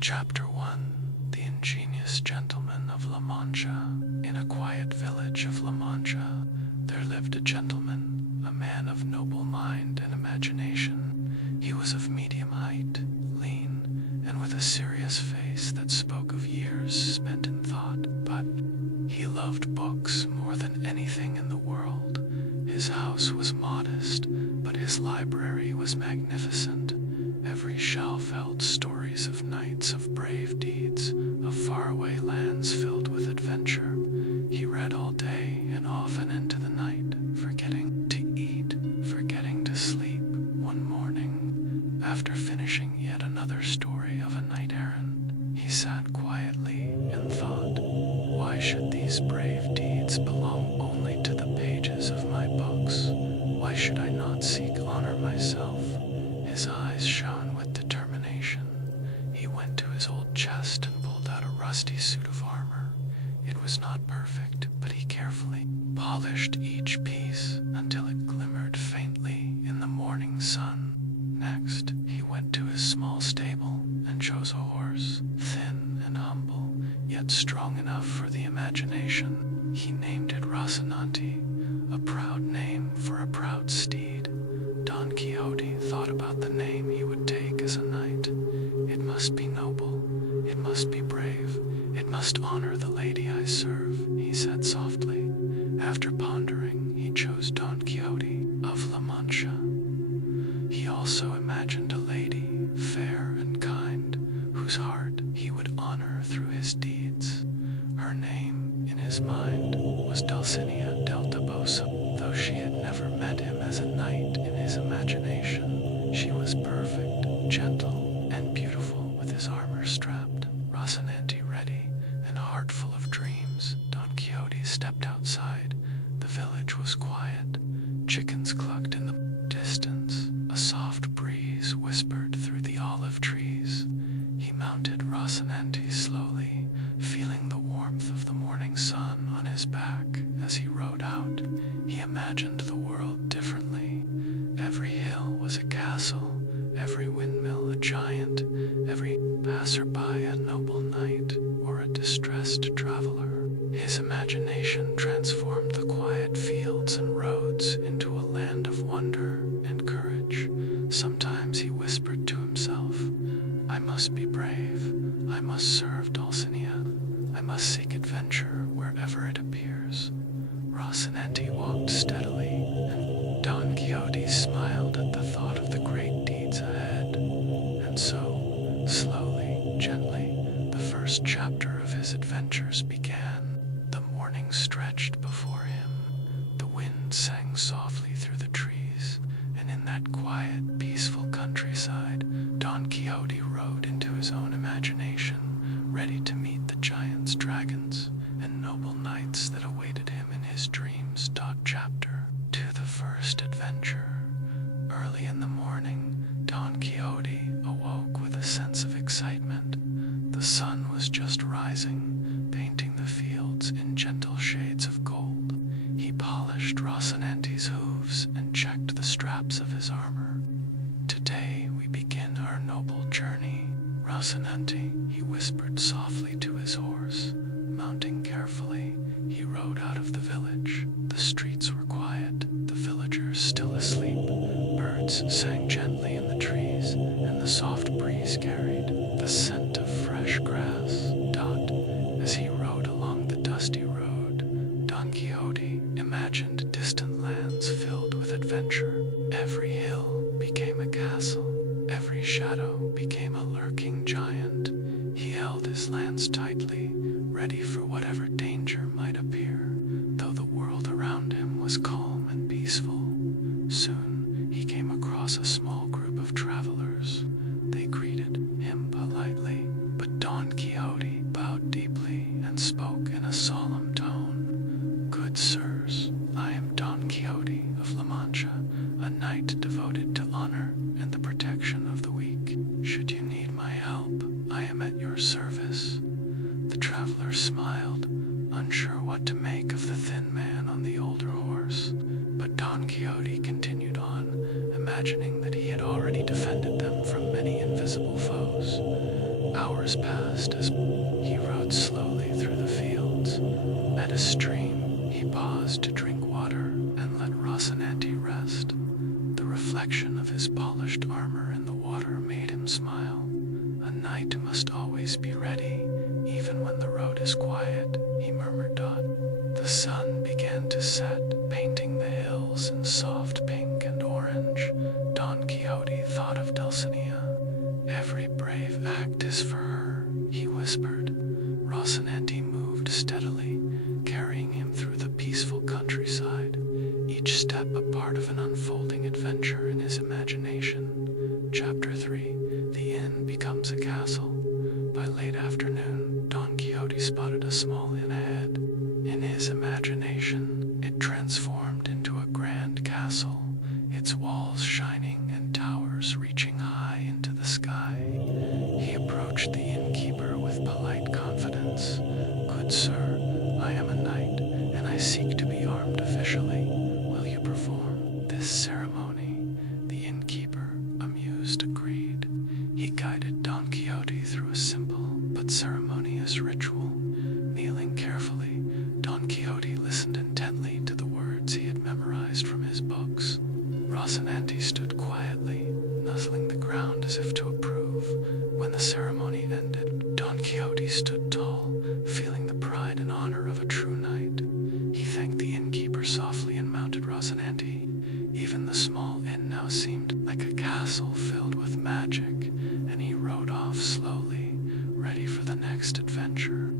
Chapter 1. The Ingenious Gentleman of La Mancha. In a quiet village of La Mancha, there lived a gentleman, a man of noble mind and imagination. He was of medium height, lean, and with a serious face that spoke of years spent in thought. But he loved books more than anything in the world. His house was modest, but his library was magnificent. Every shelf held stories of knights, of brave deeds, of faraway lands filled with adventure. He read all day and often into the night, forgetting to eat, forgetting to sleep. One morning, after finishing yet another story of a knight-errant, he sat quietly and thought, why should these brave deeds belong only to the pages of my books? Why should I not seek honor myself? His eyes shone with determination. He went to his old chest and pulled out a rusty suit of armor. It was not perfect, but he carefully polished each piece until it glimmered faintly in the morning sun. Next, he went to his small stable and chose a horse, thin and humble, yet strong enough for the imagination. He named it Rocinante, a proud name for a proud steed. Don Quixote thought about the name he would take as a knight. It must be noble, it must be brave, it must honor the lady I serve, he said softly. After pondering, he chose Don Quixote of La Mancha. He also imagined a lady, fair and kind, whose heart he would honor through his deeds. Her name, in his mind, was Dulcinea del Toboso. Though she had never met him as a knight in his imagination, she was perfect, gentle, and beautiful with his armor strapped, Rocinante ready, and a heart full of dreams. Don Quixote stepped outside. The village was quiet. Chickens clucked in the distance. A soft breeze whispered through the olive trees. He mounted Rocinante slowly, feeling the warmth of the morning sun on his back as he rode out. He imagined the world differently. Every hill was a castle, every windmill a giant, every passerby a noble knight or a distressed traveler. His imagination transformed the quiet fields and roads into a land of wonder and courage. Sometimes he whispered to himself, I must be brave, I must serve Dulcinea, I must seek adventure wherever it appears. Rocinante walked steadily, and Don Quixote smiled at the thought of the great deeds ahead. And so, slowly, gently, the first chapter of his adventures began. The morning stretched before him. The wind sang softly through the trees, and in that quiet, peaceful countryside, Don Quixote rode into his own imagination, ready to meet the giants, dragons, and noble knights that awaited him in his dreams. Chapter 2. The first adventure. Early in the morning, Don Quixote awoke with a sense of excitement. The sun was just rising, painting the fields in gentle shades of gold. He polished Rocinante's hooves and checked the straps of his armor. Today we begin our noble journey. Rocinante, he whispered softly to his horse. Mounting carefully, he rode out of the village. The streets were quiet, the villagers still asleep. Birds sang gently in the trees, and the soft breeze carried the scent of fresh grass. As he rode along the dusty road, Don Quixote imagined distant lands filled with adventure. Every hill became a castle. Every shadow became a lurking giant. He held his lance tightly, ready for whatever danger might appear, though the world around him was calm and peaceful. Soon he came across a small group of travelers. They greeted him politely, but Don Quixote bowed deeply and spoke in a solemn tone. Good sirs, I am Don Quixote of La Mancha, a knight devoted to honor and the protection of the weak. Should you need my help, I am at your service. The traveler smiled, unsure what to make of the thin man on the older horse. But Don Quixote continued on, imagining that he had already defended them from many invisible foes. Hours passed as he rode slowly through the fields. At a stream, he paused to drink water and let Rocinante rest. The reflection of his polished armor in the water made him smile. A knight must always be ready, even when the road is quiet, he murmured. The sun began to set, painting the hills in soft pink and orange. Don Quixote thought of Dulcinea. Every brave act is for her, he whispered. Rocinante moved steadily, carrying him through the peaceful countryside, each step a part of an unfolding adventure in his imagination. Chapter 3. The inn becomes a castle. By late afternoon, Don Quixote spotted a small inn ahead. In his imagination, it transformed into a grand castle, its walls shining and towers reaching high into the sky. He approached the innkeeper with polite confidence. "Good sir, I am a knight, and I seek to be armed officially. Will you perform this ceremony?" The innkeeper, amused, agreed. He guided Don Quixote through a simple but ceremonious ritual. Kneeling carefully, Don Quixote listened intently to the words he had memorized from his books. Rocinante stood quietly, nuzzling the ground as if to approve. When the ceremony ended, Don Quixote stood tall, feeling the pride and honor of a true knight. He thanked the innkeeper softly and mounted Rocinante. Even the small inn now seemed like a castle filled with magic, and he rode off slowly, ready for the next adventure.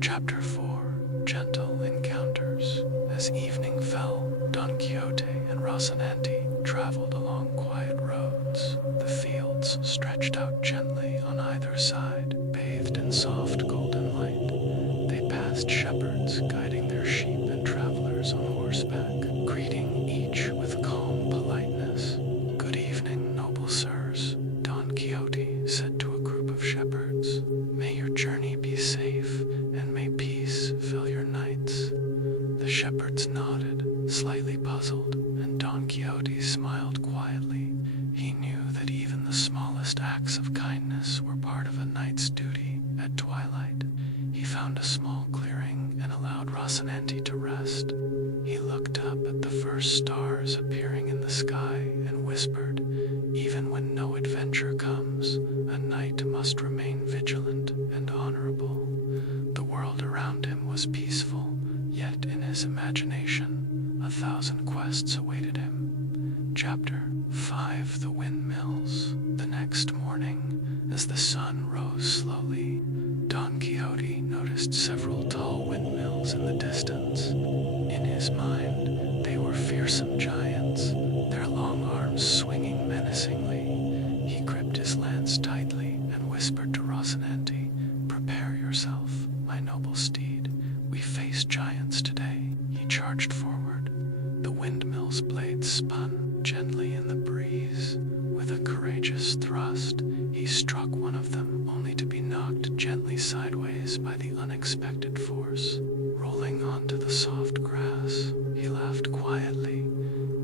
Chapter 4. Gentle Encounters. As evening fell, Don Quixote and Rocinante traveled along quiet roads. The fields stretched out gently on either side, bathed in soft golden light. They passed shepherds guiding their sheep and travelers on horseback, greeting each with calm politeness. "Good evening, noble sirs," Don Quixote said to a group of shepherds. "May your journey be safe, and may peace fill your nights." The shepherds nodded, slightly puzzled, and Don Quixote smiled quietly. He knew that even the smallest acts of kindness were part of a knight's duty. At twilight, he found a small clearing and allowed Rocinante to rest. He looked up at the first stars appearing in the sky and whispered, "Even when no adventure comes, a knight must remain vigilant and honorable." The world around him was peaceful, yet in his imagination, 1,000 quests awaited him. Chapter 5. The Windmills. The next morning, as the sun rose slowly, Don Quixote noticed several tall windmills in the distance. In his mind, they were fearsome giants, their long arms swinging menacingly. He gripped his lance tightly and whispered to Rocinante, "Prepare yourself, my noble steed. We face giants today." He charged forward. The windmill's blades spun gently in the breeze. With a courageous thrust, he struck one of them, only to be knocked gently sideways by the unexpected force. Rolling onto the soft grass, he laughed quietly.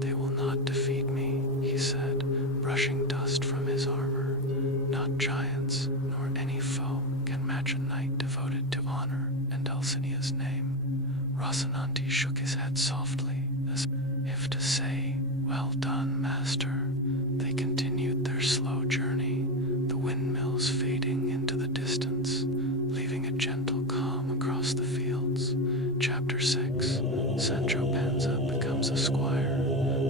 "They will not defeat me," he said, brushing dust from his armor. "Not giants, nor any foe can match a knight devoted to honor and Dulcinea's name." Rocinante shook his head softly, as if to say, "Well done, master." They continued their slow journey, the windmills fading into the distance, leaving a gentle calm across the fields. Chapter 6. Sancho Panza becomes a squire.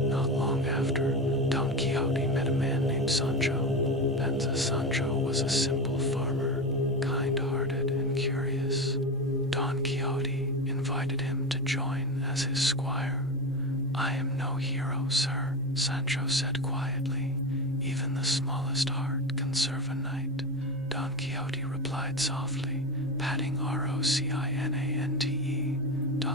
Not long after, Don Quixote met a man named Sancho. Panza Sancho was a simple farmer, kind-hearted and curious. Don Quixote invited him to join as his squire. "I am no hero, sir," Sancho said quietly. "Even the smallest heart can serve a knight." Don Quixote replied softly, patting Rocinante.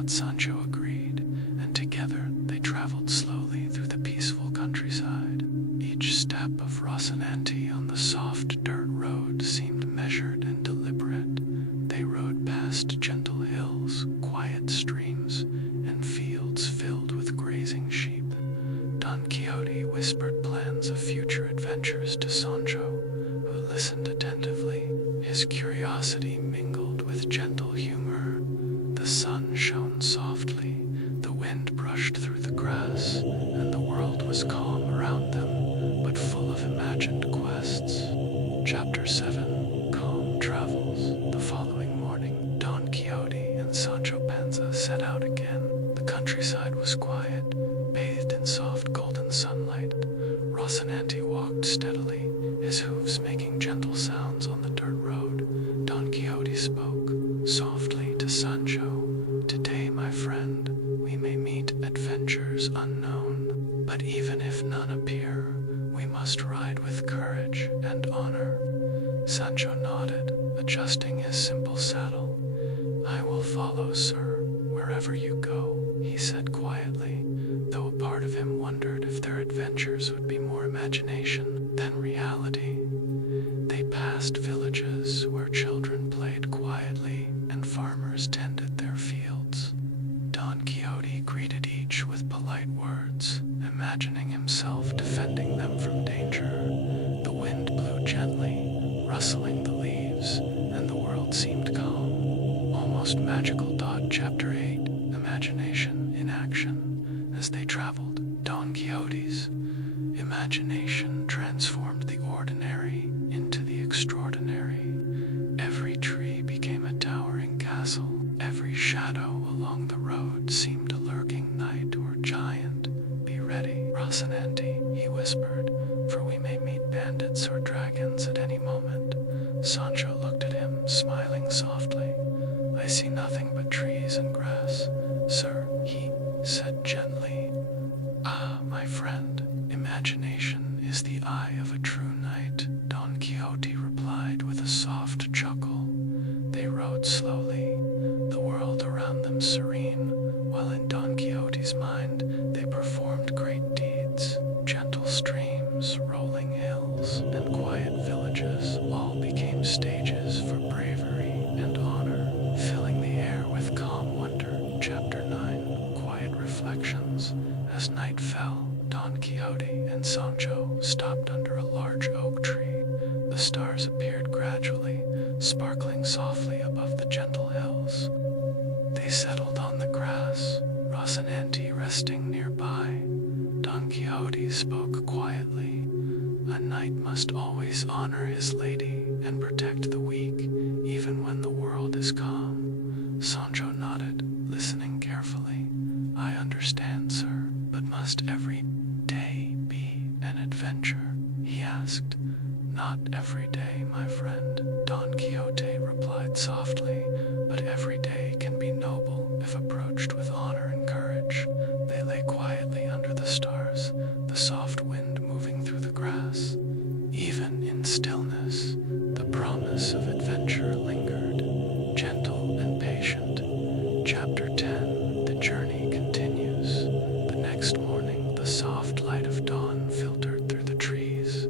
Sancho agreed, and together they traveled slowly through the peaceful countryside. Each step of Rocinante on the soft dirt road seemed measured and deliberate. They rode past gentle hills, quiet streams, and fields filled with grazing sheep. listened attentively. His curiosity mingled with gentle humor. The sun shone softly, the wind brushed through the grass, and the world was calm around them, but full of imagined quests. Chapter 7. Calm Travels. The following morning, Don Quixote and Sancho Panza set out again. The countryside was quiet, bathed in soft golden sunlight. Rocinante walked steadily, his hooves making gentle sounds on the dirt road. Don Quixote spoke softly to Sancho. "Today, my friend, we may meet adventures unknown, but even if none appear, we must ride with courage and honor." Sancho nodded, adjusting his simple saddle. "I will follow, sir, wherever you go," he said quietly, though a part of him wondered if their adventures would be more imagination than reality. They passed villages where children played quietly and farmers tended their fields. Don Quixote greeted each with polite words, imagining himself defending them from danger. The wind blew gently, rustling the leaves, and the world seemed calm. Almost magical. Chapter 8. Imagination in Action. As they traveled, Don Quixote's imagination transformed the ordinary into the extraordinary. Every tree became a towering castle. Every shadow along the road seemed a lurking knight or giant. "Be ready, Rocinante," he whispered, "for we may meet bandits or dragons at any moment." Sancho looked at him, smiling softly. "I see nothing but trees and grass, sir," he said gently. "Ah, my friend, imagination is the eye of a true knight," Don Quixote replied with a soft chuckle. They rode slowly, the world around them serene, while in Don Quixote's mind they performed great deeds. Gentle streams, rolling hills, and quiet villages all became stages for bravery and honor, filling the air with calm wonder. Chapter 9. Quiet Reflections. As night fell, Don Quixote and Sancho stopped under a large oak tree. The stars appeared gradually, sparkling softly above the gentle hills. They settled on the grass, Rocinante resting nearby. Don Quixote spoke quietly. "A knight must always honor his lady and protect the weak, even when the world is calm." Sancho nodded, listening carefully. "I understand, sir, but must every day be an adventure?" he asked. "Not every day, my friend," Don Quixote replied softly, "but every day can be noble if approached with honor and courage." They lay quietly under the stars, the soft wind moving through the grass. Even in stillness, the promise of adventure lingered, gentle and patient. Chapter 10. The Journey Continues. The next morning, the soft light of dawn filtered through the trees.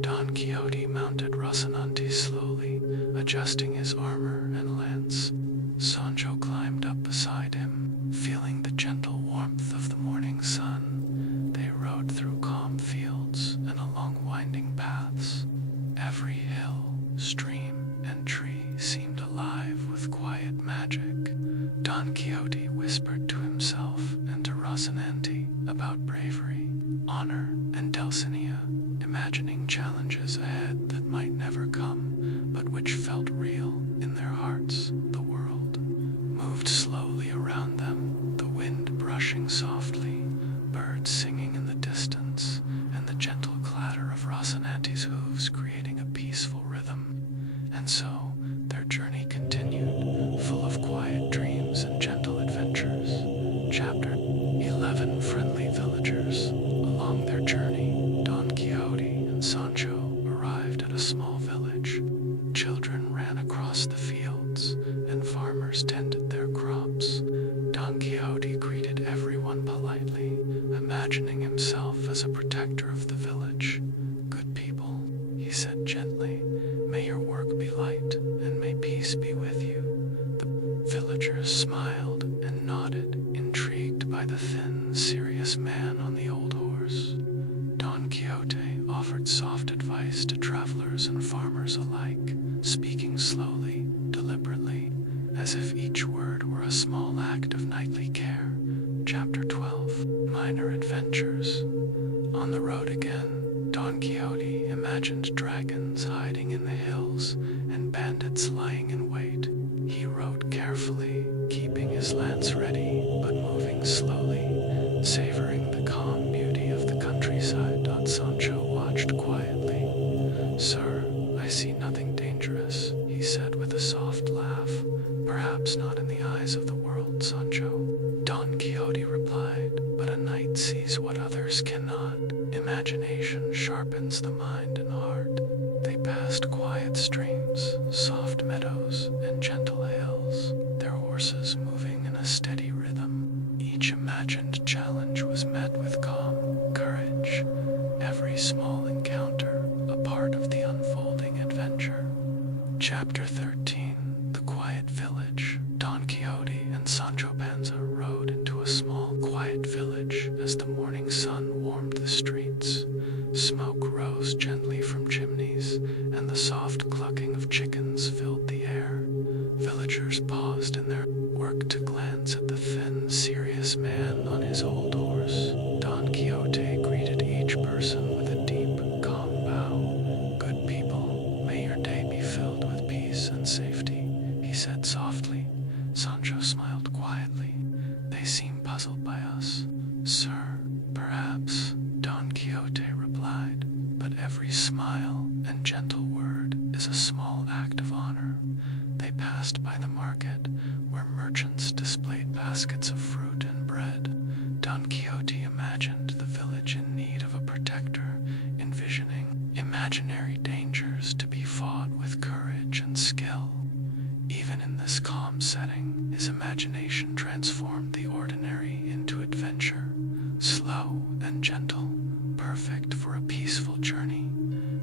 Don Quixote mounted Rocinante slowly, adjusting his armor and lance. Sancho climbed up beside him, feeling the gentle warmth of the morning sun. They rode through calm fields and along winding paths. Every hill, stream, and tree seemed alive with quiet magic. Don Quixote whispered to himself and to Rocinante about bravery, honor, and Dulcinea, imagining challenges ahead that might never come, but which felt real in their hearts. The world moved slowly around them, the wind brushing softly, birds singing in the distance, and the gentle clatter of Rocinante's hooves creating a peaceful rhythm. And so, their journey continued, full of quiet dreams and gentle adventures. Chapter 11. Friendly Villagers. Along their journey, Don Quixote and Sancho arrived at a small village. Children ran across the fields, and farmers tended their crops. Don Quixote greeted everyone politely, imagining himself as a protector of the village. "Good people," he said gently, "may your work be light, and may peace be with you." The villagers smiled and nodded, intrigued by the thin, serious man on the old horse. Don Quixote offered offered soft advice to travelers and farmers alike, speaking slowly, deliberately, as if each word were a small act of knightly care. Chapter 12. Minor Adventures. On the road again, Don Quixote imagined dragons hiding in the hills and bandits lying in wait. He rode carefully, keeping his lance ready, but moving slowly, savoring the calm beauty of the countryside. Sancho watched quietly. "Sir, I see nothing dangerous," he said with a soft laugh. "Perhaps not in the eyes of the world, Sancho," Don Quixote replied, "but a knight sees what others cannot. Imagination sharpens the mind and heart." They passed quiet streams, soft meadows, and gentle hills, their horses moving in a steady rhythm. Each imagined challenge was met with calm courage, every small encounter a part of the unfolding adventure. Chapter 13. The Quiet Village. Don Quixote and Sancho Panza rode into a small, quiet village as the morning sun warmed the streets. Smoke rose gently from chimneys, and the soft clucking of chickens filled the air. Villagers paused in their work to glance at the thin, serious man on his old horse. Don Quixote greeted each person with a deep, calm bow. "Good people, may your day be filled with peace and safety," he said softly. Sancho smiled quietly. "They seem puzzled by us." "Sir, perhaps," Don Quixote replied, "but every smile and gentle word is a small act of honor." They passed by the market, where merchants displayed baskets of fruit and bread. Don Quixote imagined the village in need of a protector, envisioning imaginary dangers to be fought with courage and skill. Even in this calm setting, his imagination transformed the ordinary into adventure, slow and gentle, perfect for a peaceful journey.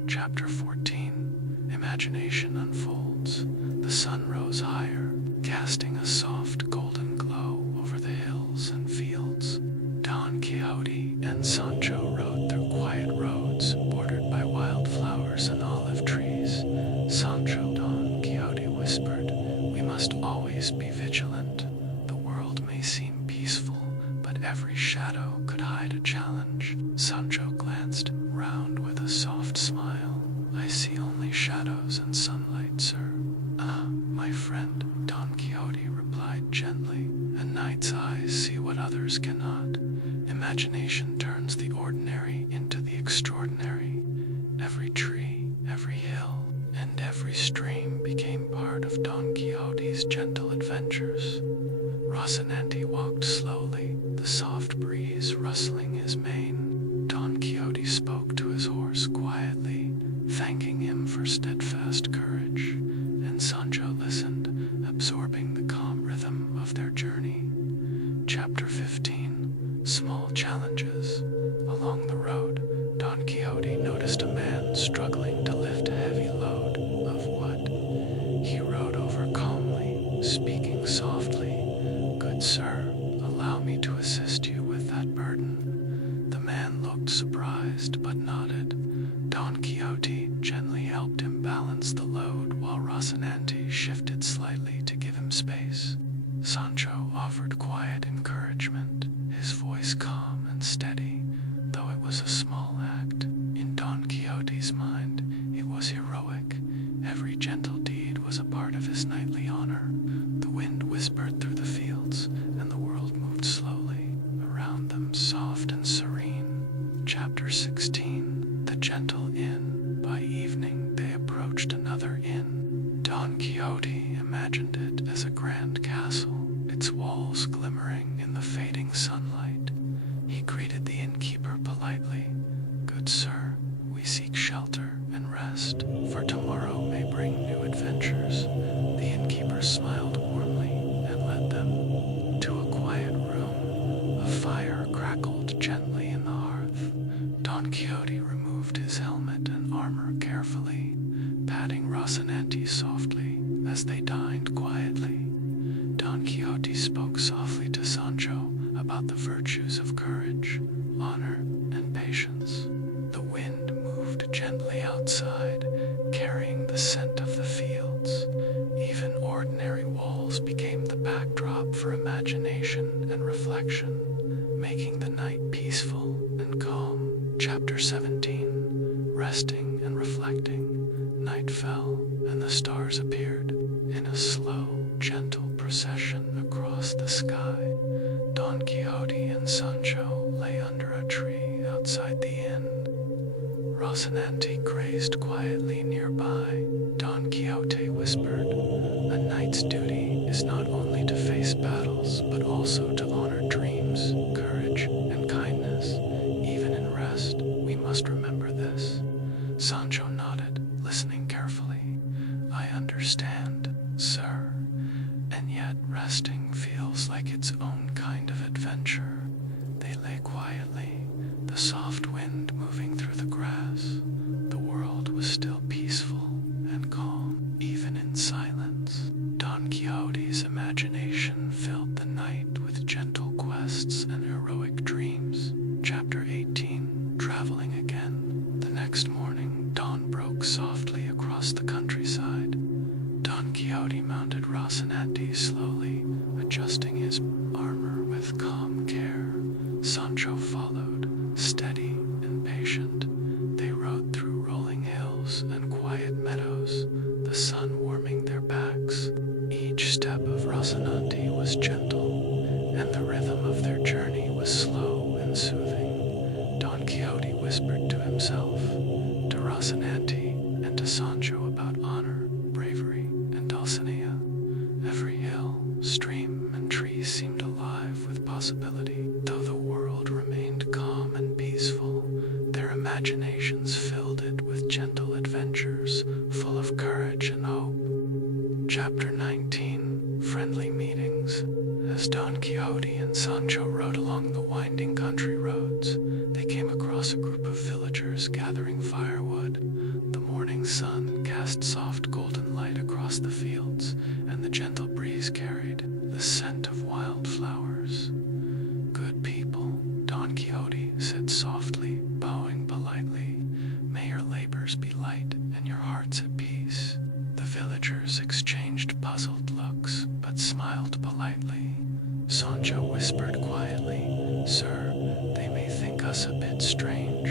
Chapter 14. Imagination unfolds. The sun rose higher, casting a soft golden glow over the hills and fields. Don Quixote and Sancho rode through quiet roads bordered by wildflowers and olive trees. "Sancho," Don Quixote whispered, "we must always be vigilant. The world may seem peaceful, but every shadow could hide a challenge." Sancho glanced round with a soft smile. "I see only shadows and sunlight, sir." "Ah, my friend," Don Quixote replied gently, "a knight's eyes see what others cannot. Imagination turns the ordinary into the extraordinary." Every tree, every hill, and every stream became part of Don Quixote's gentle adventures. Rocinante walked slowly, the soft breeze rustling his mane. Don Quixote spoke to his horse quietly, thanking him for steadfast courage, and Sancho listened, absorbing the calm rhythm of their journey. Chapter 15. Small Challenges. Along the road, Don Quixote noticed a man struggling to lift a heavy load of wood. He rode over calmly, speaking softly. "Good sir, allow me to assist you with that burden." The man looked surprised but nodded. Don Quixote gently helped him balance the load while Rocinante shifted slightly to give him space. Sancho offered quiet encouragement, his voice calm and steady, though it was a small act. In Don Quixote's mind, it was heroic. Every gentle deed was a part of his knightly honor. The wind whispered through the fields, and the world moved slowly, around them soft and serene. Chapter 16. The Gentle Inn. By evening, they approached another inn. Don Quixote imagined it as a grand castle, its walls glimmering in the fading sunlight. He greeted the innkeeper politely. "Good sir, we seek shelter and rest, for tomorrow may bring new adventures." The innkeeper smiled warmly and led them to a quiet room. A fire crackled gently in the hearth. Don Quixote removed his helmet and armor carefully, patting Rocinante softly as they dined quietly. Don Quixote spoke softly to Sancho about the virtues of courage, honor, and patience. The wind moved gently outside, carrying the scent of the fields. Even ordinary walls became the backdrop for imagination and reflection, making the night peaceful and calm. Chapter 17. Resting and reflecting. Night fell, and the stars appeared in a slow, gentle procession across the sky. Don Quixote and Sancho lay under a tree outside the inn. Rocinante grazed quietly nearby. Don Quixote whispered, "A knight's duty is not only to face battles, but also to honor dreams, courage, and kindness. Even in rest, we must remember this." Sancho nodded, listening carefully. "I understand, sir. And yet resting feels like its own kind of adventure." They lay quietly, the soft wind moving through the grass. The world was still peaceful and calm, even in silence. Don Quixote's imagination filled the night with gentle quests and heroic dreams. Chapter 18. Traveling again. The next morning, dawn broke softly across the countryside. Don Quixote mounted Rocinante slowly, adjusting his armor with calm care. Sancho followed, steady and patient. They rode through rolling hills and quiet meadows, the sun warming their backs. Each step of Rocinante was gentle, and the rhythm of their journey was slow and soothing. Don Quixote whispered to himself, to Rocinante, and to Sancho about honor, bravery, and Dulcinea. Every hill, stream, and tree seemed alive with possibility. Though the world remained calm and peaceful, their imaginations filled it with gentle adventures, full of courage and hope. Chapter 19. Friendly Meetings. As Don Quixote and Sancho rode along the winding country roads, they came across a group of villagers gathering firewood. The morning sun cast soft golden light across the fields, and the gentle breeze carried the scent of wildflowers. "Good people," Don Quixote said softly, bowing politely. "May your labors be light and your hearts at peace." The villagers exchanged puzzled looks, but smiled politely. Sancho whispered quietly, "Sir, they may think us a bit strange."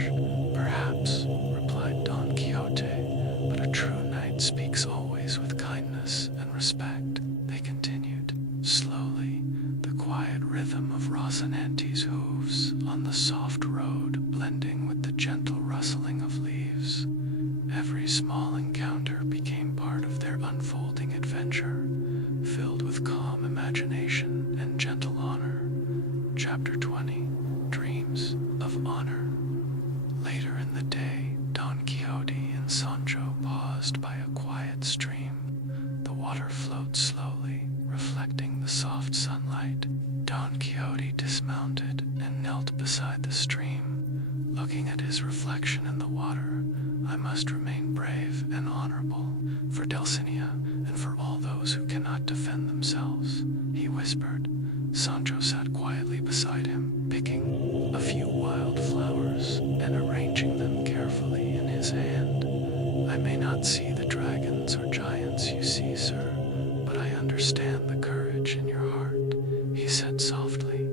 "Perhaps," replied Don Quixote, "but a true knight speaks always with kindness and respect." They continued. Slowly, the quiet rhythm of Rocinante's hooves on the soft road blending with the gentle rustling of leaves. Every small encounter became part of their unfolding adventure, filled with calm imagination and gentle honor. Chapter 20. Dreams of Honor. Later in the day, Don Quixote and Sancho paused by a quiet stream. The water flowed slowly, reflecting the soft sunlight. Don Quixote dismounted and knelt beside the stream, looking at his reflection in the water. "I must remain brave and honorable for Dulcinea and for all those who cannot defend themselves," he whispered. Sancho sat quietly beside him, picking a few wild flowers and arranging them carefully in his hand. "I may not see the dragons or giants you see, sir, but I understand the courage in your heart," he said softly.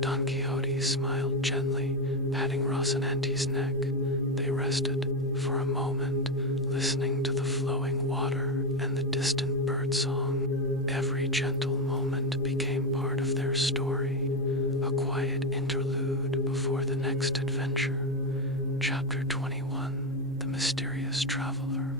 Don Quixote smiled gently, patting Rocinante's neck. They rested for a moment, listening to the flowing water and the distant birdsong. Every gentle moment became part of their story, a quiet interlude before the next adventure. Chapter 21. The Mysterious Traveler.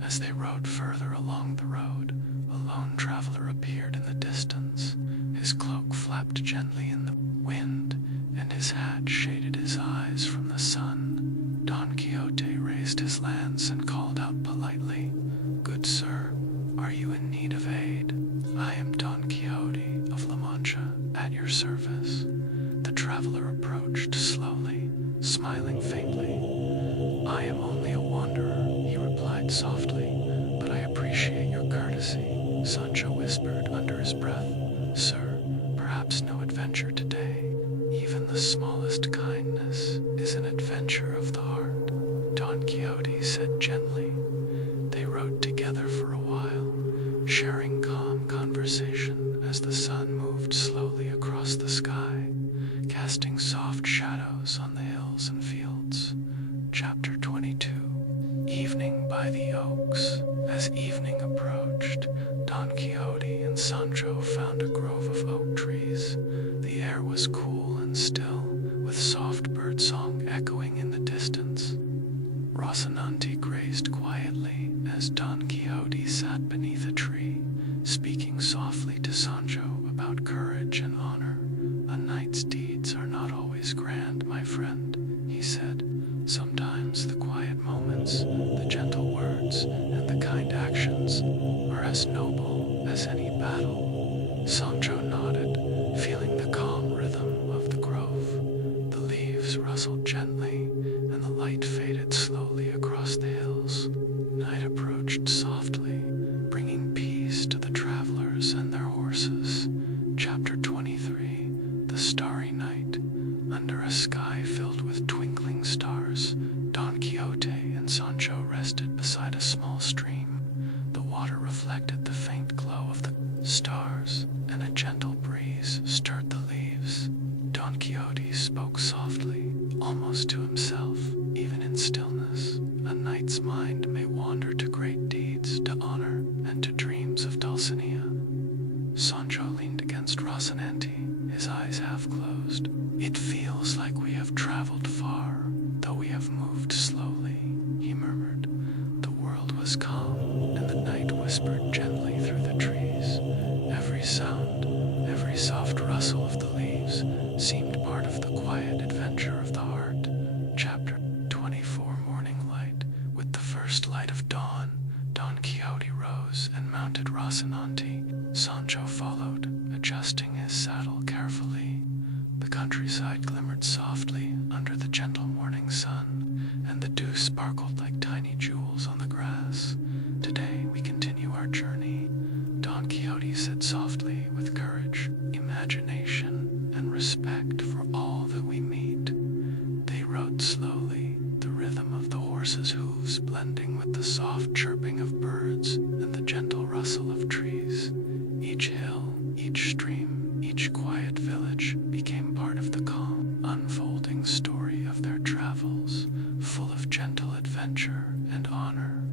As they rode further along the road, a lone traveler appeared in the distance. His cloak flapped gently in the wind, and his hat shaded his eyes from the sun. Don Quixote raised his lance and called out politely, "Good sir, are you in need of aid? I am Don Quixote of La Mancha, at your service." The traveler approached slowly, smiling faintly. "I am only a wanderer," he replied softly, "but I appreciate your courtesy." Sancho whispered under his breath, "Sir, perhaps no adventure today. Even the smallest kindness is an adventure of the heart." Don Quixote notes. As evening approached, Don Quixote and Sancho found a grove of oak trees. The air was cool and still, with soft birdsong echoing in the distance. Rocinante grazed quietly as Don Quixote sat beneath a tree, speaking softly to Sancho about courage and honor. "A knight's deeds are not always grand, my friend," he said. "Sometimes the quiet moments, the gentle words, and the kind actions are as noble as any battle." Sancho nodded, feeling the calm rhythm of the grove. The leaves rustled gently, and the light faded slowly across the hills. Night approached softly, bringing peace to the travelers and their horses. Chapter 23. The Starry Night. Under a sky filled with twinkling stars, Don Quixote and Sancho rested beside a small stream. The water reflected the faint glow of the stars, and a gentle breeze stirred the leaves. Don Quixote spoke softly, almost to himself, even in stillness. A knight's mind may wander to great deeds, to honor, and to dreams of Dulcinea. Sancho leaned against Rocinante, his eyes half closed. "It feels like we have traveled far, though we have moved slowly," he murmured. The world was calm, and the night whispered gently through the trees. Every sound, every soft rustle of the leaves seemed part of the quiet adventure of the heart. Chapter 24. Morning Light. With the first light of dawn, Don Quixote rose and mounted Rocinante. Sancho followed, adjusting his saddle carefully. The countryside glimmered softly under the gentle morning sun, and the dew sparkled like tiny jewels on the grass. "Today we continue our journey," Don Quixote said softly, with courage, imagination, and respect for all that we meet. They rode slowly, the rhythm of the horses' hooves blending with the soft chirping of birds and the gentle rustle of trees. Each hill, each stream, each quiet village became part of the calm, unfolding story of their travels, full of gentle adventure and honor.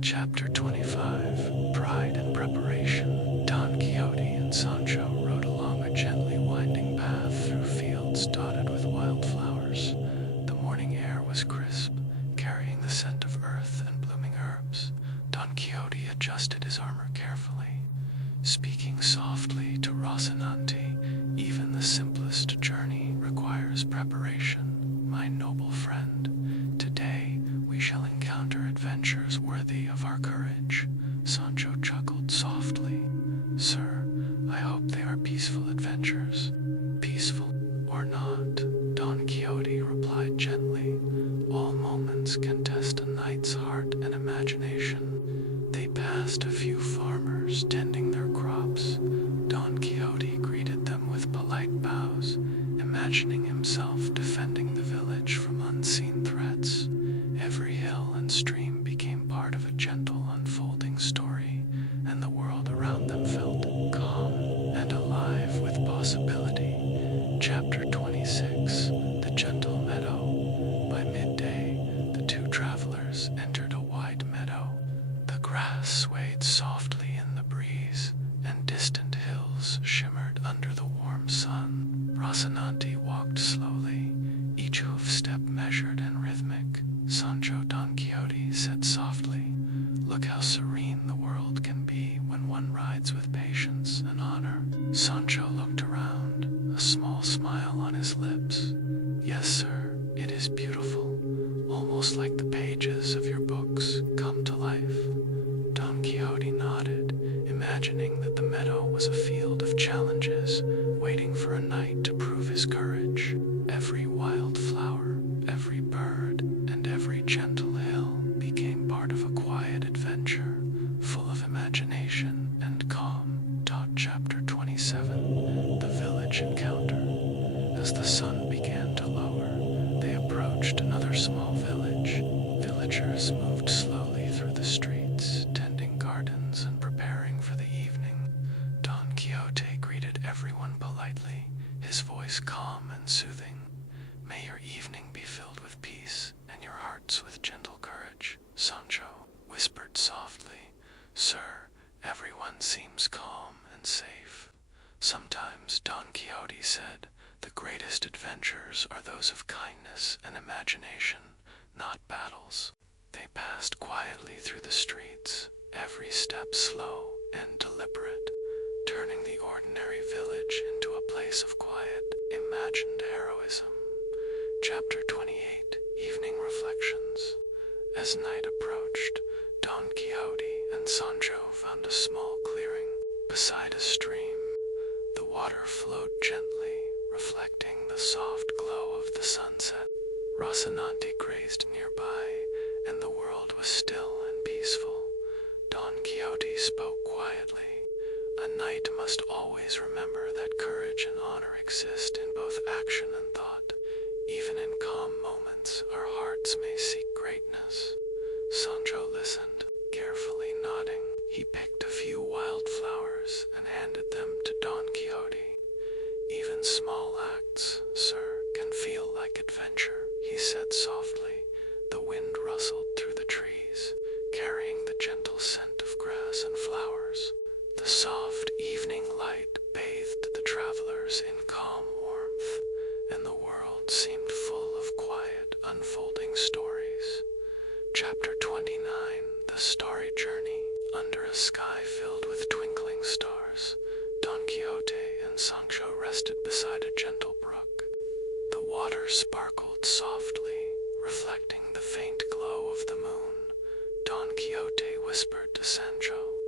Chapter 25. Pride and Preparation. Don Quixote and Sancho rode along a gently winding path through fields dotted with wildflowers. The morning air was crisp, carrying the scent of earth and blooming herbs. Don Quixote adjusted his armor carefully, speaking softly to Rocinante. "Even the simplest journey requires preparation, my noble friend. Today we shall encounter adventures worthy of our courage." Sancho chuckled softly. "Sir, I hope they are peaceful adventures." "Peaceful or not," Don Quixote replied gently, "all moments can test a knight's heart and imagination." They passed a few farmers tending their crops. Don Quixote greeted them with polite bows, imagining himself defending the village from unseen threats. Every hill and stream became part of a gentle unfolding story, and the world around them felt calm and alive with possibility. Chapter 26. The Gentle Meadow. By midday, the two travelers entered a wide meadow. The grass swayed softly in the breeze, and distant hills shimmered under the warm sun. Rocinante walked slowly, each hoof step measured and rhythmic. Sancho, Don Quixote said softly, "Look how serene the world can be when one rides with patience and honor." Sancho looked around, a small smile on his lips. "Yes, sir, it is beautiful, almost like the pages of your books come to life." Don Quixote nodded, imagining that the meadow was a field of challenges, waiting for a knight to prove his courage. Every wild flower, every bird, and every gentle hill became part of a quiet adventure, full of imagination and calm. Chapter 27. The Village Encounter. As the sun began to lower, they approached another small village. Villagers moved slowly through the streets, tending gardens and preparing for the evening. Don Quixote greeted everyone politely, his voice calm and soothing. "May your evening be filled with peace, and your hearts with gentle courage." Sancho whispered softly, "Sir, everyone seems calm and safe." Sometimes, Don Quixote said, the greatest adventures are those of kindness and imagination, not battles. They passed quietly through the streets, every step slow and deliberate, turning the ordinary village into a place of quiet, imagined heroism. Chapter 28, Evening Reflections. As night approached, Don Quixote and Sancho found a small clearing beside a stream. The water flowed gently, reflecting the soft glow of the sunset. Rocinante grazed nearby, and the world was still and peaceful. Don Quixote spoke quietly. A knight must always remember that courage and honor exist in both action and thought. Even in calm moments, our hearts may seek greatness. Sancho listened, carefully nodding. He picked a few wildflowers and handed them to Don Quixote. "Even small acts, sir, can feel like adventure," he said softly. The wind rustled through the trees, carrying the gentle scent of grass and flowers. The soft evening light bathed the travelers in calm warmth, and the world seemed full of quiet, unfolding stories. Chapter 29, The Starry Journey. Under a sky filled with twinkling stars, Don Quixote and Sancho rested beside a gentle brook. The water sparkled softly, reflecting the faint glow of the moon. Don Quixote whispered to Sancho,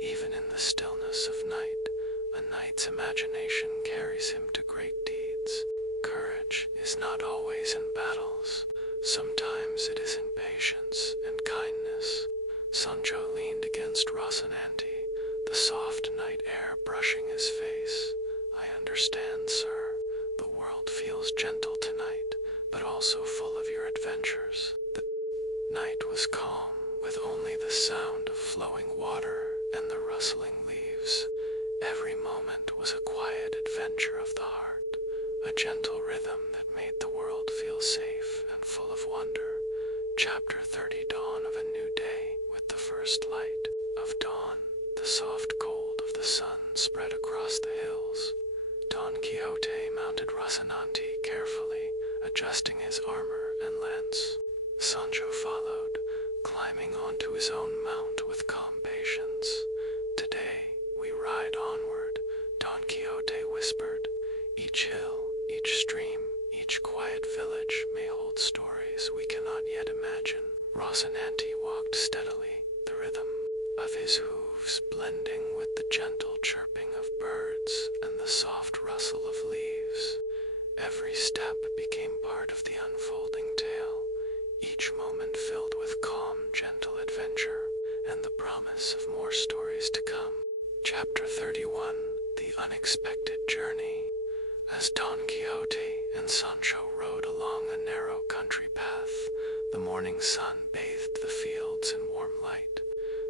"Even in the stillness of night, a knight's imagination carries him to great deeds. Courage is not always in battles. Sometimes it is in patience and kindness." Sancho leaned against Rocinante, the soft night air brushing his face. "I understand, sir. The world feels gentle tonight, but also full of your adventures." The night was calm, with only the sound of flowing water and the rustling leaves. Every moment was a quiet adventure of the heart, a gentle rhythm that made the world feel safe and full of wonder. Chapter 30, Dawn of a New Day. With the first light of dawn, the soft cold of the sun spread across the hills. Don Quixote mounted Rocinante carefully, adjusting his armor and lance. Sancho followed, climbing onto his own mount with calm patience. "Today we ride onward," Don Quixote whispered. "Each hill, each stream, each quiet village may hold stories we cannot yet imagine." Rocinante walked steadily, the rhythm of his hooves blending with the gentle chirping of birds and the soft rustle of leaves. Every step became part of the unfolding tale, each moment filled with calm, gentle adventure and the promise of more stories to come. Chapter 31, The Unexpected Journey. As Don Quixote and Sancho rode along a narrow country path, the morning sun bathed the fields in warm light.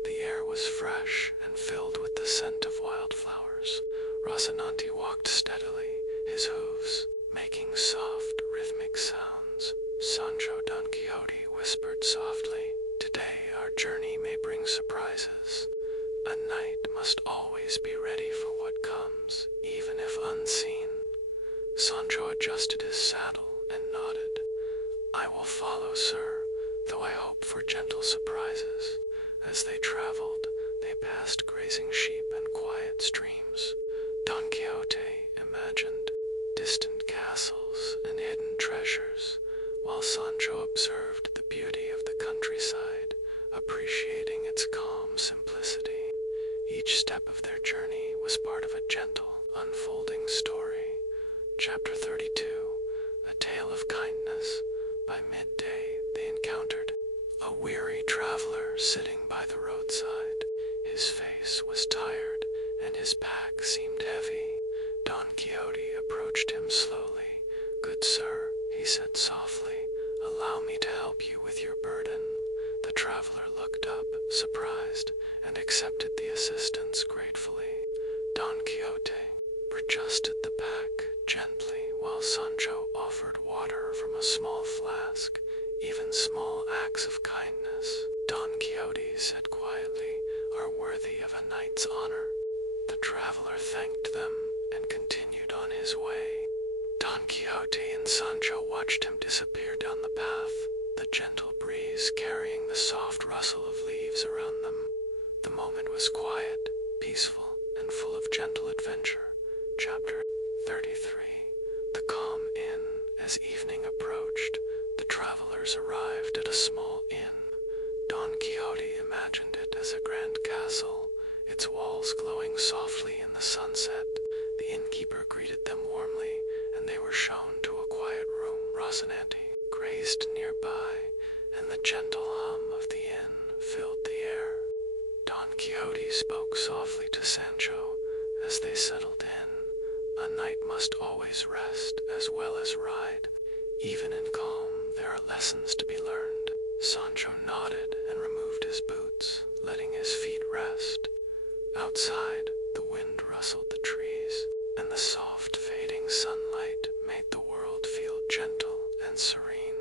The air was fresh and filled with the scent of wildflowers. Rocinante walked steadily, his hooves making soft, rhythmic sounds. Sancho, Don Quixote whispered softly, "Today our journey may bring surprises. A knight must always be ready for what comes, even if unseen." Sancho adjusted his saddle and nodded. "I will follow, sir, though I hope for gentle surprises." As they traveled, they passed grazing sheep and quiet streams. Don Quixote imagined distant castles and hidden treasures, while Sancho observed the beauty of the countryside, appreciating its calm simplicity. Each step of their journey was part of a gentle, unfolding story. Chapter 32, A Tale of Kindness. By midday, they encountered a weary traveler sitting by the roadside. His face was tired, and his pack seemed heavy. Don Quixote approached him slowly. "Good sir," he said softly, "allow me to help you with your burden." The traveler looked up, surprised, and accepted the assistance gratefully. Don Quixote readjusted the pack gently, while Sancho offered water from a small flask. Even small acts of kindness Don Quixote said quietly, are worthy of a knight's honor. The traveler thanked them and continued on his way. Don Quixote and Sancho watched him disappear down the path, the gentle breeze carrying the soft rustle of leaves around them. The moment was quiet, peaceful, and full of gentle adventure. Chapter 33. The Calm Inn. As evening approached, the travelers arrived at a small inn. Don Quixote imagined it as a grand castle, its walls glowing softly in the sunset. The innkeeper greeted them warmly, and they were shown to a quiet room. Rocinante grazed nearby, and the gentle hum of the inn filled the air. Don Quixote spoke softly to Sancho as they settled in. A knight must always rest as well as ride. Even in calm, there are lessons to be learned. Sancho nodded and removed his boots, letting his feet rest. Outside, the wind rustled the trees, and the soft fading sunlight made the world feel gentle and serene.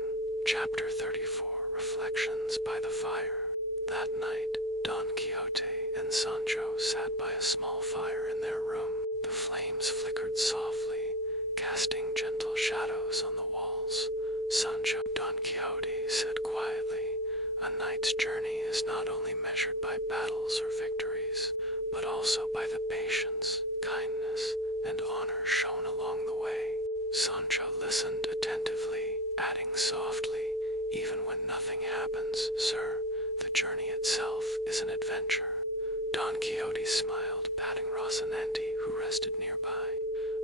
Chapter 34. Reflections by the Fire. That night, Don Quixote and Sancho sat by a small fire in their room. The flames flickered softly, casting gentle shadows on the walls. Sancho, Don Quixote said quietly, a knight's journey is not only measured by battles or victories, but also by the patience, kindness, and honor shown along the way. Sancho listened attentively, adding softly, even when nothing happens, sir, the journey itself is an adventure. Don Quixote smiled, patting Rocinante, who rested nearby.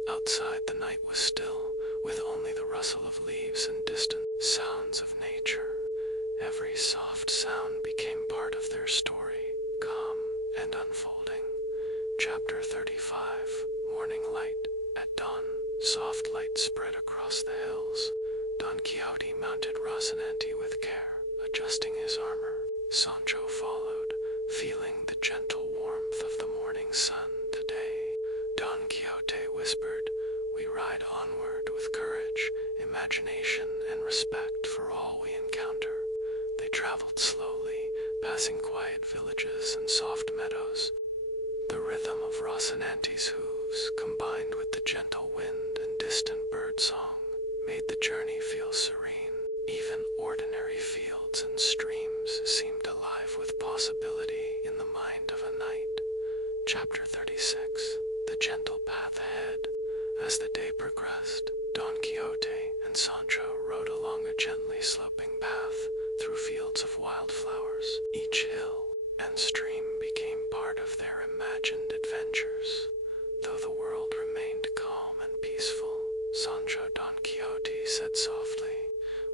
Outside, the night was still, with only the rustle of leaves and distant sounds of nature. Every soft sound became part of their story, calm and unfolding. Chapter 35. Morning Light. At dawn, soft light spread across the hills. Don Quixote mounted Rocinante with care, adjusting his armor. Sancho followed, feeling the gentle warmth of the morning sun today. Don Quixote whispered, we ride onward with courage, imagination, and respect for all we encounter. They traveled slowly, passing quiet villages and soft meadows. The rhythm of Rocinante's hooves, combined with the gentle wind and distant bird song, made the journey feel serene. Even ordinary fields and streams seemed alive with possibility in the mind of a knight. Chapter 36. The Gentle Path Ahead. As the day progressed, Don Quixote and Sancho rode along a gently sloping path through fields of wildflowers. Each hill and stream became part of their imagined adventures. Though the world remained calm and peaceful, Sancho, Don Quixote said softly,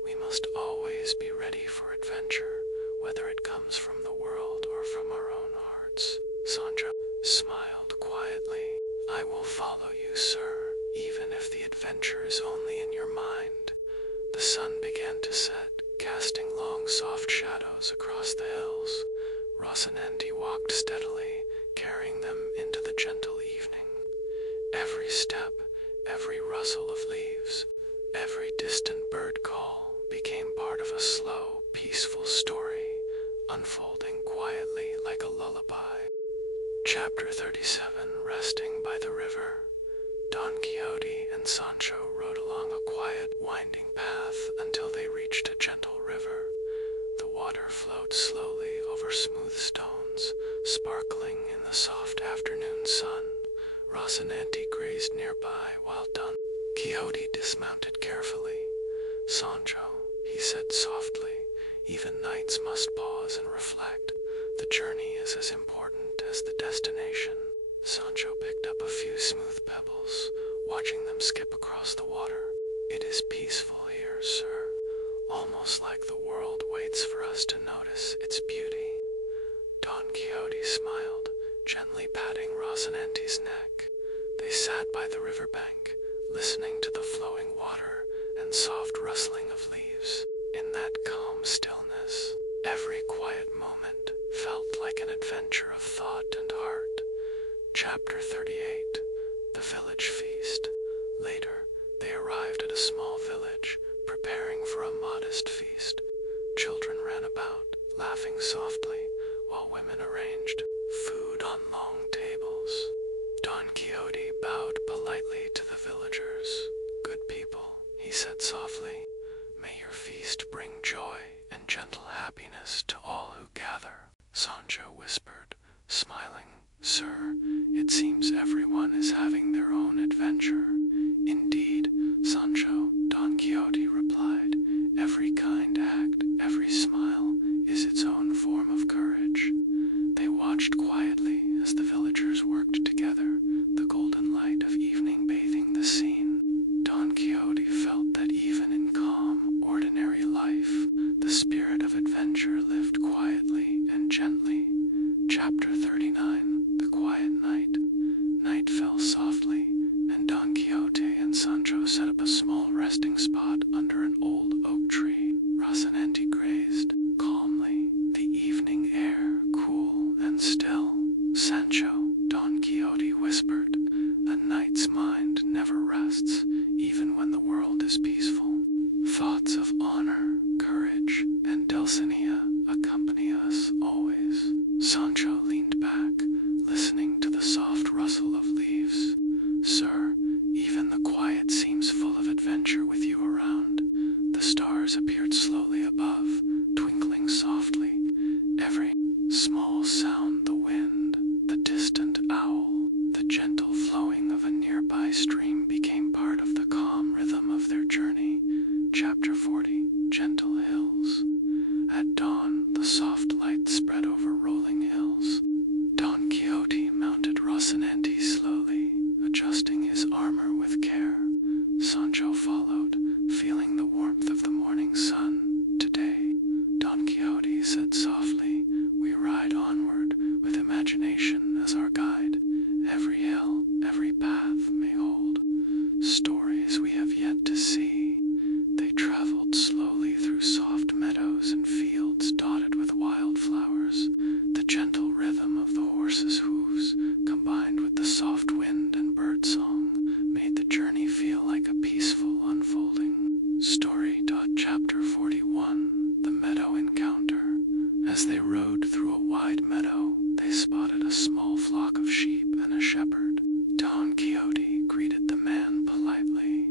we must always be ready for adventure, whether it comes from the world or from our own hearts. Sancho smiled quietly. I will follow you, sir, even if the adventure is only in your mind. The sun began to set, casting long soft shadows across the hills. Rocinante walked steadily, carrying them into the gentle evening. Every step, every rustle of leaves, every distant bird call became part of a slow, peaceful story, unfolding quietly like a lullaby. Chapter 37. Resting by the River. Don Quixote and Sancho rode along a quiet, winding path until they reached a gentle river. The water flowed slowly over smooth stones, sparkling in the soft afternoon sun. Rocinante grazed nearby while Don Quixote dismounted carefully. Sancho, he said softly, even knights must pause and reflect. The journey is as important as the destination. Sancho picked up a few smooth pebbles, watching them skip across the water. It is peaceful here, sir, almost like the world waits for us to notice its beauty. Don Quixote smiled, gently patting Rocinante's neck. They sat by the riverbank, listening to the flowing water and soft rustling of leaves. In that calm stillness, every quiet moment felt like an adventure of thought and heart. Chapter 38. The Village Feast. Later, they arrived at a small village, preparing for a modest feast. Children ran about, laughing softly, while women arranged food on long tables. Don Quixote bowed politely to the villagers. "Good people," he said softly, "may your feast bring joy and gentle happiness to all who gather." Sancho whispered, smiling, "Sir, it seems everyone is having their own adventure." "Indeed, Sancho," Don Quixote replied, "every kind act, every smile, is its own form of courage." They watched quietly as the villagers worked together, the golden light of evening bathing the scene. Don Quixote felt that even in calm, ordinary life, the spirit of adventure lived quietly and gently. Chapter 39. The Quiet Night. Night fell softly, and Don Quixote and Sancho set up a small resting spot under an old oak tree. Rocinante grazed calmly, the evening air cool and still. "Sancho," Don Quixote whispered, "a knight's mind never rests, even when the world is peaceful. Thoughts of honor, courage, and Dulcinea accompany us always." Sancho leaned back, listening to the soft rustle of leaves. "Sir, even the quiet seems full of adventure with you around." The stars appeared slowly above, twinkling softly. Every small sound, the wind, the distant owl, the gentle flowing of a nearby stream became part of the calm rhythm of their journey. Chapter 40. Gentle Hills. At dawn, the soft light spread over rolling hills. Don Quixote mounted Rocinante slowly, adjusting his armor with care. Sancho followed, feeling the warmth of the morning sun. "Today," Don Quixote said softly, "we ride onward with imagination as our guide. Every hill, every path may hold stories we have yet to see." They traveled slowly through soft meadows and fields dotted with wildflowers. The gentle rhythm of the horses' hooves, combined with the soft wind and birdsong, made the journey feel like a peaceful unfolding story. Chapter 41. The Meadow Encounter. As they rode through a wide meadow, they spotted a small flock of sheep and a shepherd. Don Quixote greeted the man politely.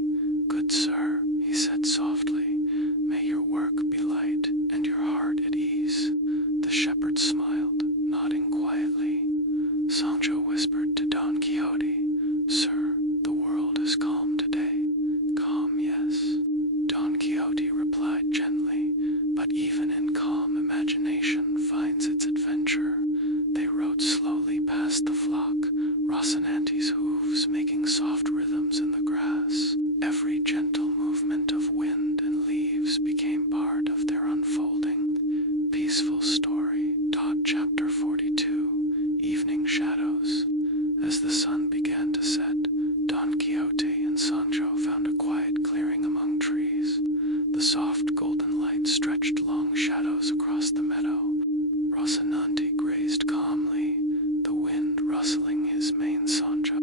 "Good sir," he said softly, "may your work be light and your heart at ease." The shepherd smiled, nodding quietly. Sancho whispered to Don Quixote, "Sir, the world is calm today." "Calm, yes," Don Quixote replied gently, "but even in calm imagination finds its adventure." They rode slowly past the flock, Rocinante's hooves making soft rhythms in the grass. Every gentle movement of wind and leaves became part of their unfolding peaceful story. Chapter 42. Evening Shadows. As the sun began to set, Don Quixote and Sancho found a quiet clearing among trees. The soft golden light stretched long shadows across the meadow. Rocinante grazed calmly, the wind rustling his mane. Sancho.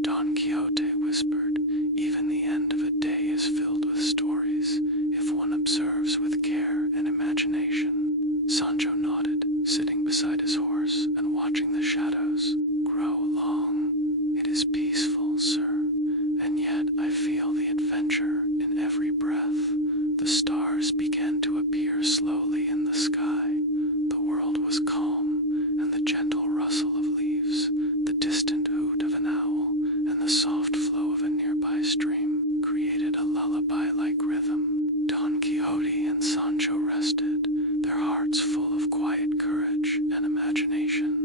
Don Quixote whispered, "Even the end of a day is filled with stories, if one observes with care and imagination." Sancho nodded, sitting beside his horse and watching the shadows grow long. "It is peaceful, sir, and yet I feel the adventure in every breath." The stars began to appear slowly in the sky. The world was calm, and the gentle rustle of leaves, the distant hoot of an owl, and the soft flow of a nearby stream created a lullaby-like rhythm. Don Quixote and Sancho rested, their hearts full of quiet courage and imagination.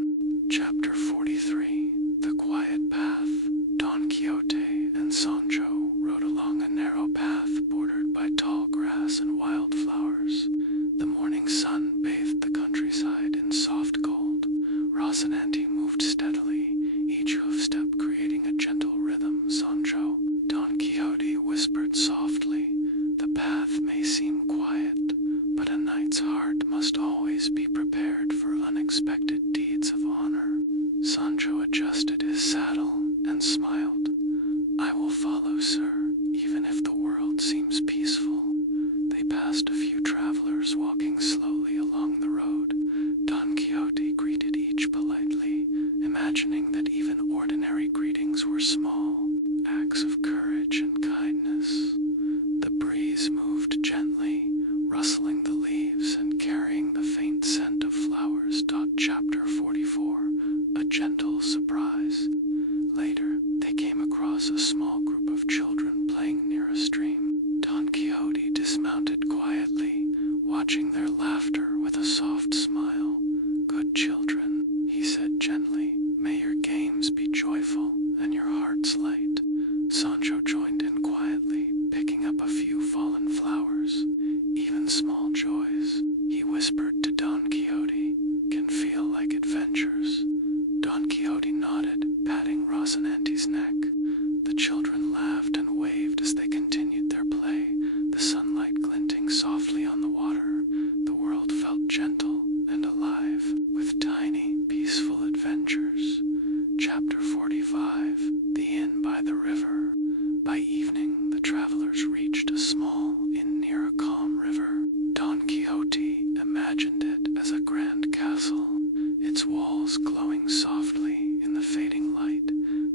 Chapter 43. The Quiet Path. Don Quixote and Sancho rode along a narrow path bordered by tall grass and wildflowers. The morning sun bathed the countryside in soft gold. Rocinante moved steadily, each hoofstep creating a gentle rhythm. "Sancho," Don Quixote whispered softly, "the path may seem quiet, but a knight's heart must always be prepared for unexpected deeds of honor." Sancho adjusted his saddle and smiled. "I will follow, sir, even if the world seems peaceful." They passed a few travelers walking slowly along the road. Rocinante's neck. The children laughed and waved as they continued their play, the sunlight glinting softly on the water. The world felt gentle and alive, with tiny, peaceful adventures. Chapter 45. The Inn by the River. By evening, the travelers reached a small inn near a calm river. Don Quixote imagined it as a grand castle, its walls glowing softly in the fading light.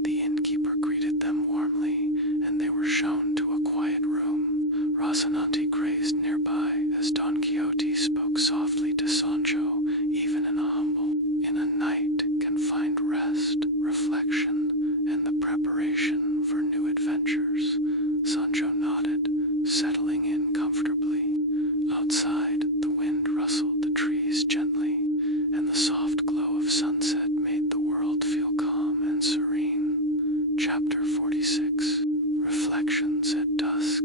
The innkeeper greeted them warmly, and they were shown to a quiet room. Rocinante grazed nearby as Don Quixote spoke softly to Sancho. Even in a night can find rest, reflection, and the preparation for new adventures. Sancho nodded, settling in comfortably. Outside, the wind rustled the trees gently, and the soft glow of sunset made the world feel calm and serene. Chapter 46. Reflections at Dusk.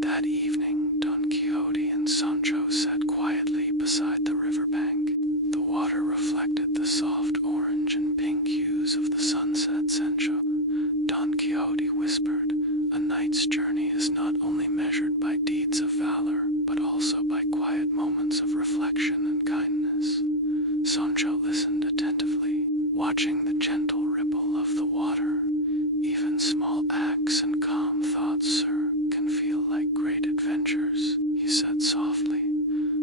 That evening, Don Quixote and Sancho sat quietly beside the riverbank. The water reflected the soft orange and pink hues of the sunset. Sancho, Don Quixote whispered, "A knight's journey is not only measured by deeds of valor, but also by quiet moments of reflection and kindness." Sancho listened attentively, watching the gentle ripple of the water. "Even small acts and calm thoughts, sir, can feel like great adventures," he said softly.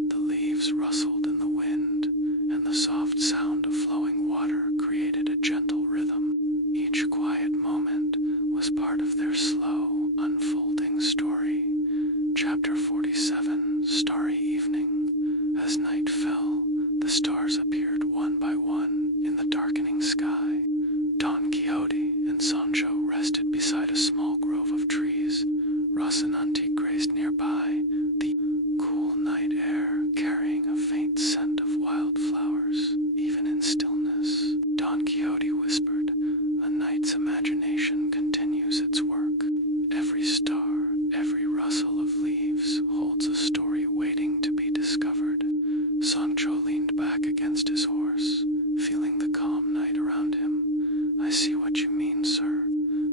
The leaves rustled in the wind, and the soft sound of flowing water created a gentle rhythm. Each quiet moment was part of their slow, unfolding story. Chapter 47. Starry Evening. As night fell, the stars appeared one by one in the darkening sky. Don Quixote and Sancho rested beside a small grove of trees. Rocinante grazed nearby, the cool night air carrying a faint scent of wildflowers. Even in stillness, Don Quixote whispered, "A knight's imagination continues its work. Every star, every rustle of leaves holds a story waiting to be discovered." Sancho leaned back against his horse, feeling the calm night around him. "I see what you mean, sir.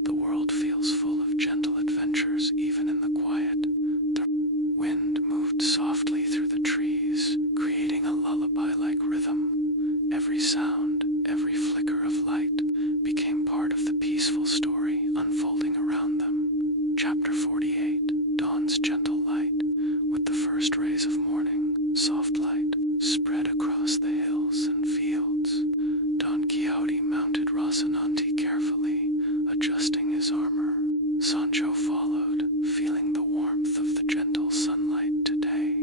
The world feels full of gentle adventures even in the quiet." The wind moved softly through the trees, creating a lullaby-like rhythm. Every sound, every flicker of light became part of the peaceful story unfolding around them. Chapter 48. Dawn's gentle light. With the first rays of morning, soft light spread across the hills and fields. Don Quixote mounted Rocinante carefully, adjusting his armor. Sancho followed, feeling the warmth of the gentle sunlight. "Today,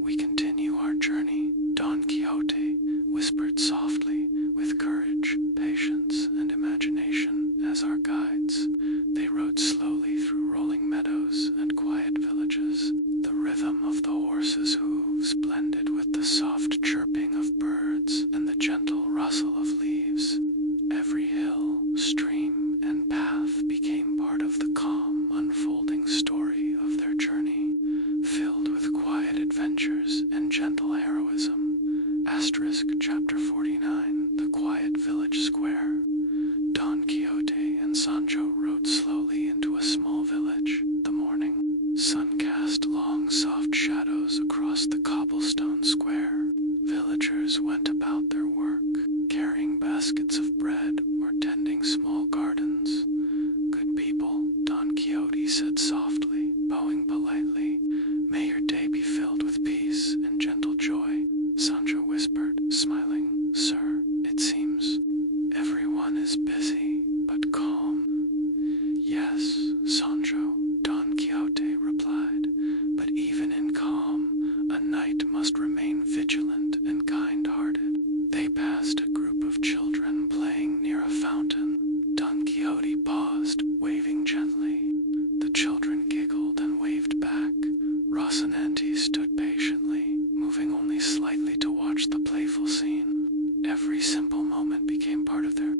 we continue our journey," Don Quixote whispered softly, "with courage, patience, and imagination as our guides." They rode slowly through rolling meadows and quiet villages. The rhythm of the horses' hooves blended with the soft chirping of birds and the gentle rustle of leaves. Every hill, stream, and path became part of the calm, unfolding story of their journey, filled with quiet adventures and gentle heroism. Chapter 49. The Quiet Village Square. Don Quixote and Sancho rode slowly into a small village. The morning sun cast long, soft shadows across the cobblestone square. Villagers went about their work, carrying baskets of bread or tending small gardens. "Good people," Don Quixote said softly, bowing politely. "May your day be filled with peace and gentle joy." Sancho whispered, smiling, "Sir, it seems everyone is busy, but calm." "Yes, Sancho," Don Quixote replied, "but even in calm, a knight must remain vigilant and kind-hearted." They passed a group of children playing near a fountain. Don Quixote paused, waving gently. The children giggled and waved back. Rocinante stood patiently, moving only slightly to watch the playful scene. Every simple moment became part of their